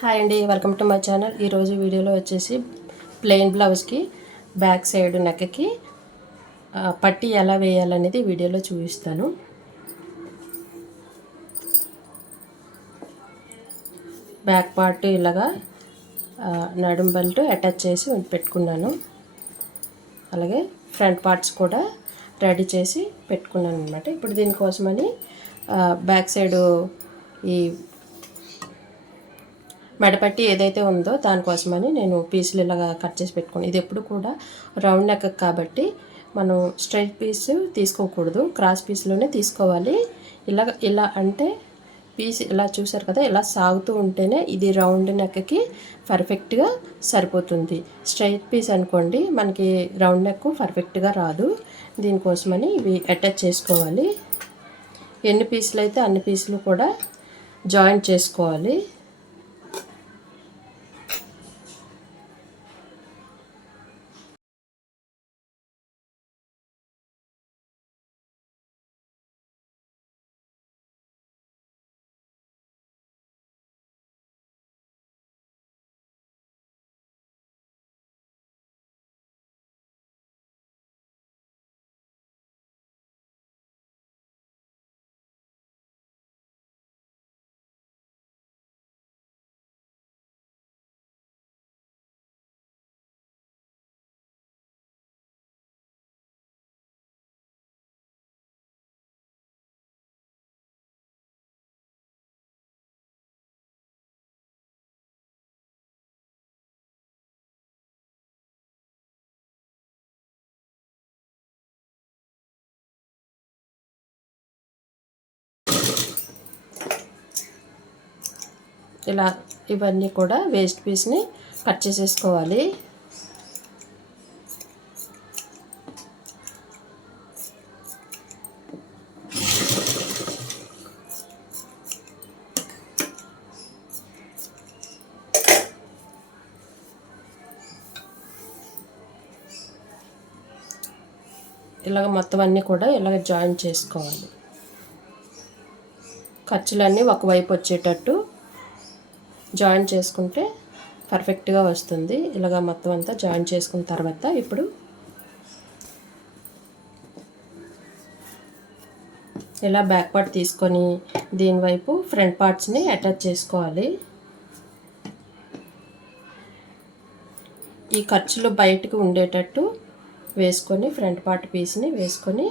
Hi అండి welcome to my channel ఈరోజు వీడియోలో వచ్చేసి ప్లెయిన్ బ్లౌజ్కి బ్యాక్ సైడ్ నెక్కకి పట్టి ఎలా వేయాలనేది వీడియోలో చూపిస్తాను. బ్యాక్ పార్ట్ ఇలాగా నడుం బెల్ట్ అటాచ్ చేసి పెట్టుకున్నాను. అలాగే ఫ్రంట్ పార్ట్స్ కూడా రెడీ చేసి పెట్టుకున్నాను అనమాట ఇప్పుడు దీనికోసమని బ్యాక్ సైడు ఈ మెడపట్టి ఏదైతే ఉందో దానికోసమని నేను పీసులు ఇలాగా కట్ చేసి పెట్టుకుని ఇది ఎప్పుడు కూడా రౌండ్ నెక్ కాబట్టి మనం స్ట్రైట్ పీస్ తీసుకోకూడదు. క్రాస్ పీస్లోనే తీసుకోవాలి. ఇలా ఇలా అంటే పీస్ ఇలా చూసారు కదా ఇలా సాగుతూ ఉంటేనే ఇది రౌండ్ నెక్కి పర్ఫెక్ట్గా సరిపోతుంది. స్ట్రైట్ పీస్ అనుకోండి మనకి రౌండ్ నెక్ పర్ఫెక్ట్గా రాదు. దీనికోసమని ఇవి అటాచ్ చేసుకోవాలి. ఎన్ని పీసులు అయితే అన్ని పీసులు కూడా జాయింట్ చేసుకోవాలి. ఇలా ఇవన్నీ కూడా వేస్ట్ పీస్ని కట్ చేసేసుకోవాలి. ఇలాగ మొత్తం అన్నీ కూడా ఇలాగ జాయిన్ చేసుకోవాలి. ఖర్చులన్నీ ఒకవైపు వచ్చేటట్టు జాయిన్ చేసుకుంటే పర్ఫెక్ట్గా వస్తుంది. ఇలాగ మొత్తం అంతా జాయిన్ చేసుకున్న తర్వాత ఇప్పుడు ఇలా బ్యాక్ పార్ట్ తీసుకొని దీనివైపు ఫ్రంట్ పార్ట్స్ని అటాచ్ చేసుకోవాలి. ఈ ఖర్చులు బయటకు ఉండేటట్టు వేసుకొని ఫ్రంట్ పార్ట్ పీస్ని వేసుకొని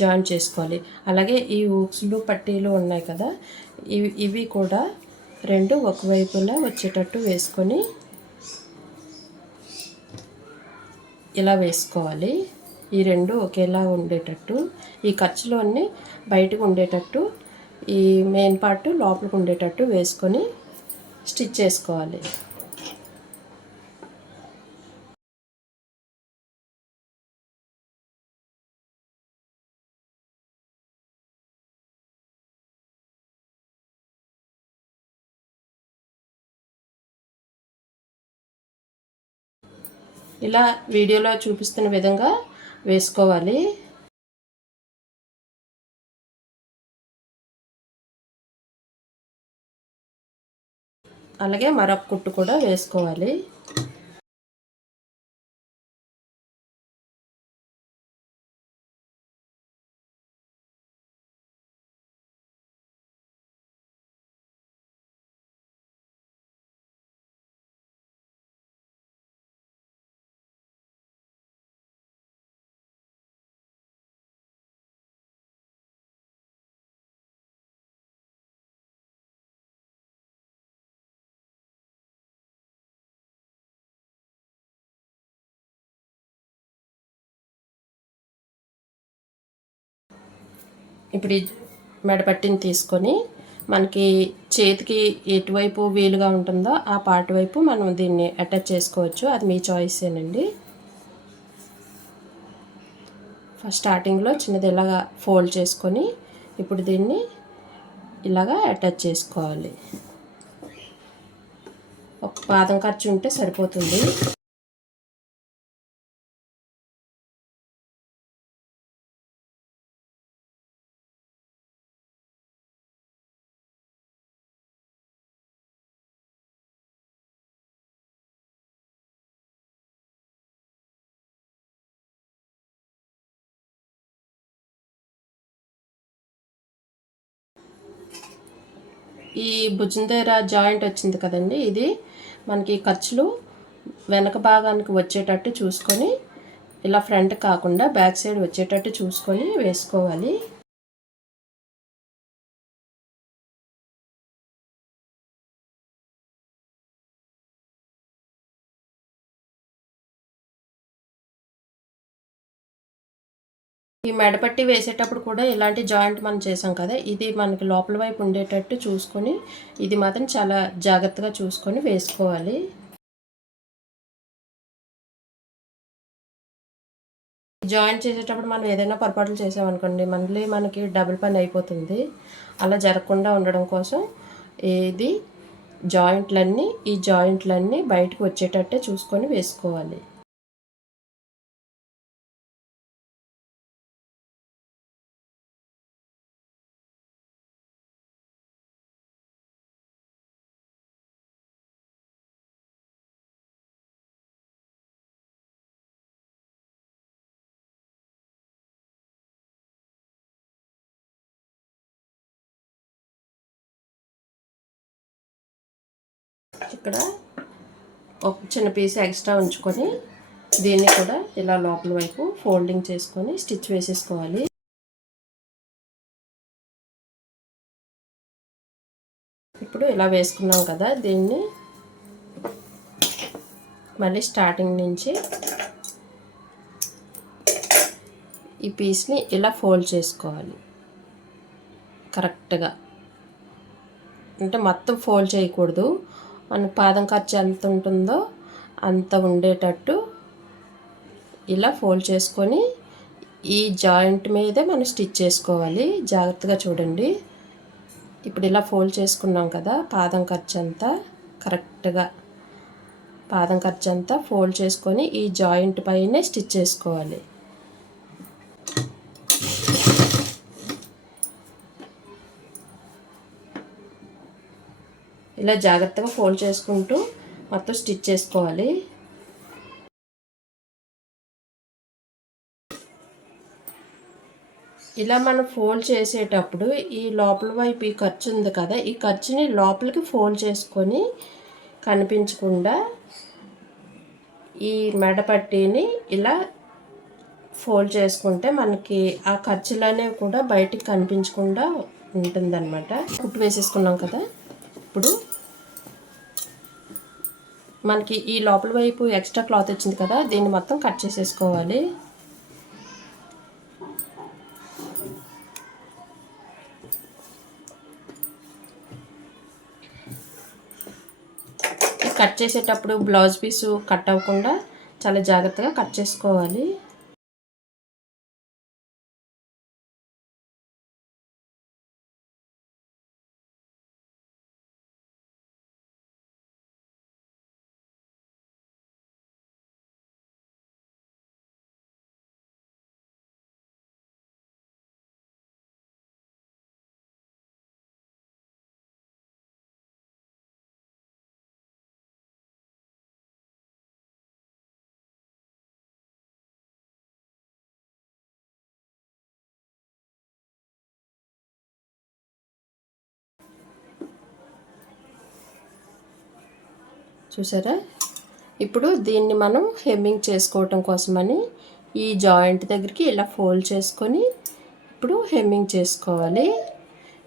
జాయిన్ చేసుకోవాలి. అలాగే ఈ ఊక్స్లు పట్టీలు ఉన్నాయి కదా ఇవి ఇవి కూడా రెండు ఒకవైపులా వచ్చేటట్టు వేసుకొని ఇలా వేసుకోవాలి. ఈ రెండు ఒకేలా ఉండేటట్టు ఈ ఖర్చులు అన్నీ బయటకు ఉండేటట్టు ఈ మెయిన్ పార్ట్ లోపలికి ఉండేటట్టు వేసుకొని స్టిచ్ చేసుకోవాలి. ఇలా వీడియోలో చూపిస్తున్న విధంగా వేసుకోవాలి. అలాగే మరొక కుట్టు కూడా వేసుకోవాలి. ఇప్పుడు మెడపట్టిని తీసుకొని మనకి చేతికి ఎటువైపు వీలుగా ఉంటుందో ఆ పార్ట్ వైపు మనం దీన్ని అటాచ్ చేసుకోవచ్చు. అది మీ చాయిసేనండి ఫస్ట్ స్టార్టింగ్లో చిన్నది ఇలాగా ఫోల్డ్ చేసుకొని ఇప్పుడు దీన్ని ఇలాగా అటాచ్ చేసుకోవాలి. ఒక పాదం ఖర్చు ఉంటే సరిపోతుంది. ఈ భుజం దగ్గర జాయింట్ వచ్చింది కదండి ఇది. మనకి ఖర్చులు వెనక భాగానికి వచ్చేటట్టు చూసుకొని ఇలా ఫ్రంట్ కాకుండా బ్యాక్ సైడ్ వచ్చేటట్టు చూసుకొని వేసుకోవాలి. ఈ మెడపట్టి వేసేటప్పుడు కూడా ఇలాంటి జాయింట్ మనం చేసాం కదా ఇది మనకి లోపల వైపు ఉండేటట్టు చూసుకొని ఇది మాత్రం చాలా జాగ్రత్తగా చూసుకొని వేసుకోవాలి. జాయింట్ చేసేటప్పుడు మనం ఏదైనా పొరపాట్లు చేసామనుకోండి మళ్ళీ మనకి డబుల్ పని అయిపోతుంది. అలా జరగకుండా ఉండడం కోసం ఇది జాయింట్లన్నీ ఈ జాయింట్లన్నీ బయటకు వచ్చేటట్టే చూసుకొని వేసుకోవాలి. ఇక్కడ ఒక చిన్న పీస్ ఎక్స్ట్రా ఉంచుకొని దీన్ని కూడా ఇలా లోపల వైపు ఫోల్డింగ్ చేసుకొని స్టిచ్ వేసేసుకోవాలి. ఇప్పుడు ఇలా వేసుకున్నాం కదా దీన్ని మళ్ళీ స్టార్టింగ్ నుంచి ఈ పీస్ని ఇలా ఫోల్డ్ చేసుకోవాలి. కరెక్ట్గా అంటే మొత్తం ఫోల్డ్ చేయకూడదు. మన పాదం ఖర్చు ఎంత ఉంటుందో అంత ఉండేటట్టు ఇలా ఫోల్డ్ చేసుకొని ఈ జాయింట్ మీదే మనం స్టిచ్ చేసుకోవాలి. జాగ్రత్తగా చూడండి. ఇప్పుడు ఇలా ఫోల్డ్ చేసుకున్నాం కదా పాదం ఖర్చు అంతా కరెక్ట్గా పాదం ఖర్చు అంతా ఫోల్డ్ చేసుకొని ఈ జాయింట్ పైనే స్టిచ్ చేసుకోవాలి. ఇలా జాగ్రత్తగా ఫోల్డ్ చేసుకుంటూ మొత్తం స్టిచ్ చేసుకోవాలి. ఇలా మనం ఫోల్డ్ చేసేటప్పుడు ఈ లోపల వైపు ఈ ఖర్చు ఉంది కదా ఈ ఖర్చుని లోపలికి ఫోల్డ్ చేసుకొని కనిపించకుండా ఈ మెడ పట్టీని ఇలా ఫోల్డ్ చేసుకుంటే మనకి ఆ ఖర్చులు అనేవి కూడా బయటికి కనిపించకుండా ఉంటుందన్నమాట. కుట్టు వేసేసుకున్నాం కదా ఇప్పుడు మనకి ఈ లోపల వైపు ఎక్స్ట్రా క్లాత్ వచ్చింది కదా దీన్ని మొత్తం కట్ చేసేసుకోవాలి. కట్ చేసేటప్పుడు బ్లౌజ్ పీసు కట్ అవ్వకుండా చాలా జాగ్రత్తగా కట్ చేసుకోవాలి. చూసారా? ఇప్పుడు దీన్ని మనం హెమ్మింగ్ చేసుకోవటం కోసమని ఈ జాయింట్ దగ్గరికి ఇలా ఫోల్డ్ చేసుకొని ఇప్పుడు హెమ్మింగ్ చేసుకోవాలి.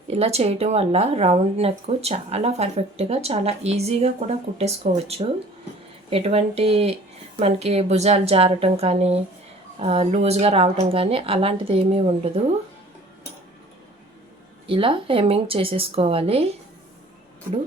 ఇలా చేయటం వల్ల రౌండ్ నెక్ చాలా పర్ఫెక్ట్గా చాలా ఈజీగా కూడా కుట్టేసుకోవచ్చు. ఎటువంటి మనకి భుజాలు జారటం కానీ లూజ్గా రావటం కానీ అలాంటిది ఏమీ ఉండదు. ఇలా హెమ్మింగ్ చేసేసుకోవాలి. ఇప్పుడు